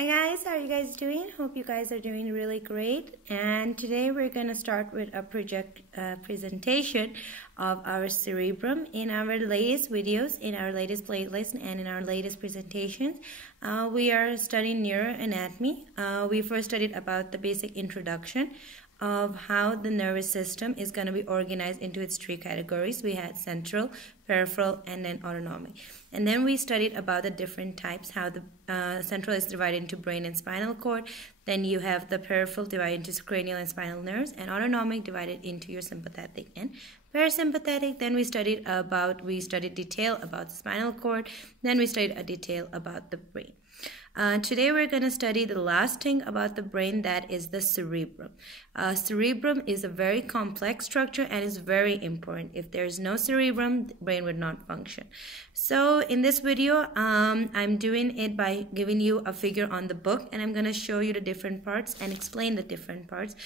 Hi guys, how are you guys doing? Hope you guys are doing really great. And today we're going to start with a presentation of our cerebrum. In our latest videos, in our latest playlist, and in our latest presentations, we are studying neuroanatomy. We first studied about the basic introduction of how the nervous system is going to be organized into its three categories. We had central, peripheral, and then autonomic. And then we studied about the different types, how the central is divided into brain and spinal cord. Then you have the peripheral divided into cranial and spinal nerves, and autonomic divided into your sympathetic and parasympathetic. Then we studied detail about the spinal cord. Then we studied a detail about the brain. Today we're going to study the last thing about the brain, that is the cerebrum. Cerebrum is a very complex structure and is very important. If there is no cerebrum, the brain would not function. So in this video, I'm doing it by giving you a figure on the book, and I'm going to show you the different parts and explain the different parts.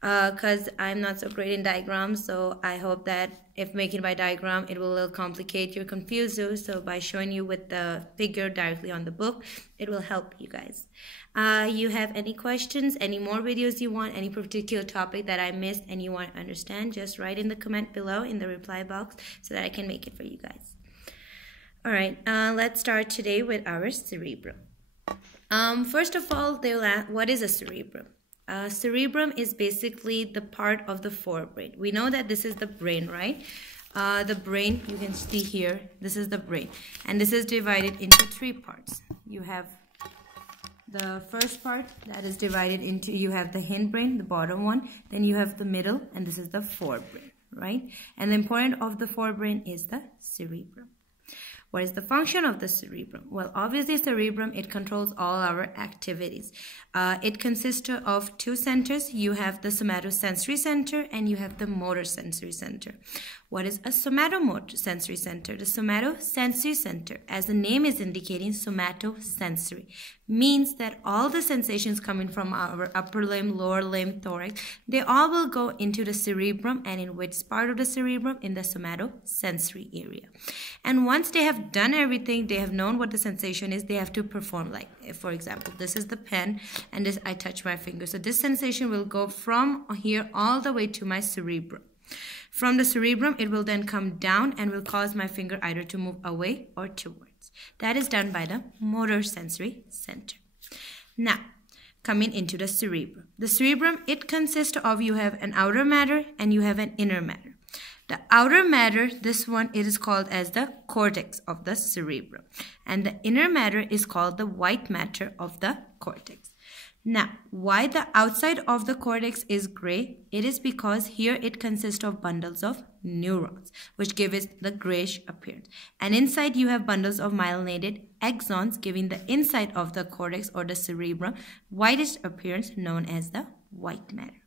Because I'm not so great in diagrams, so I hope that if making by diagram, it will a little complicate you, confuse you. So by showing you with the figure directly on the book, it will help you guys. You have any questions, any more videos you want, any particular topic that I missed and you want to understand, just write in the comment below in the reply box so that I can make it for you guys. All right, let's start today with our cerebrum. First of all, they will ask, what is a cerebrum? Cerebrum is basically the part of the forebrain. We know that this is the brain, right? The brain, you can see here, this is the brain. And this is divided into three parts. You have the first part that is divided into, you have the hindbrain, the bottom one. Then you have the middle, and this is the forebrain, right? And the important of the forebrain is the cerebrum. What is the function of the cerebrum? Well, obviously cerebrum, it controls all our activities. It consists of two centers. You have the somatosensory center and you have the motor sensory center. What is a somatomotor sensory center? The somatosensory center, as the name is indicating, somatosensory, means that all the sensations coming from our upper limb, lower limb, thorax, they all will go into the cerebrum. And in which part of the cerebrum? In the somatosensory area. And once they have done everything, they have known what the sensation is, they have to perform. Like, if, for example, this is the pen and this, I touch my finger. So this sensation will go from here all the way to my cerebrum. From the cerebrum, it will then come down and will cause my finger either to move away or towards. That is done by the motor sensory center. Now, coming into the cerebrum. The cerebrum, it consists of, you have an outer matter and you have an inner matter. The outer matter, this one, it is called as the cortex of the cerebrum. And the inner matter is called the white matter of the cortex. Now, why the outside of the cortex is gray? It is because here it consists of bundles of neurons, which give it the grayish appearance. And inside you have bundles of myelinated axons, giving the inside of the cortex or the cerebrum whitish appearance, known as the white matter.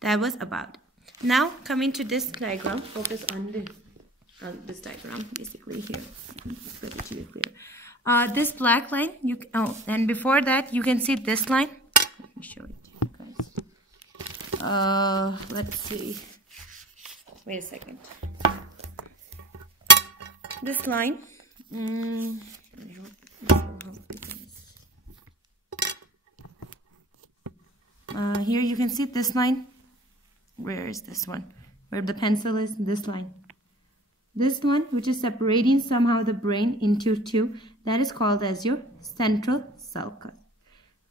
That was about it. Now, coming to this diagram, focus on this diagram, basically here. Let it to you clear. This black line, and before that, you can see this line. Let me show it to you guys. Let's see. Wait a second. This line. Here you can see this line. Where is this one? Where the pencil is, this line. This one, which is separating somehow the brain into two, that is called as your central sulcus,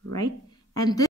right? And this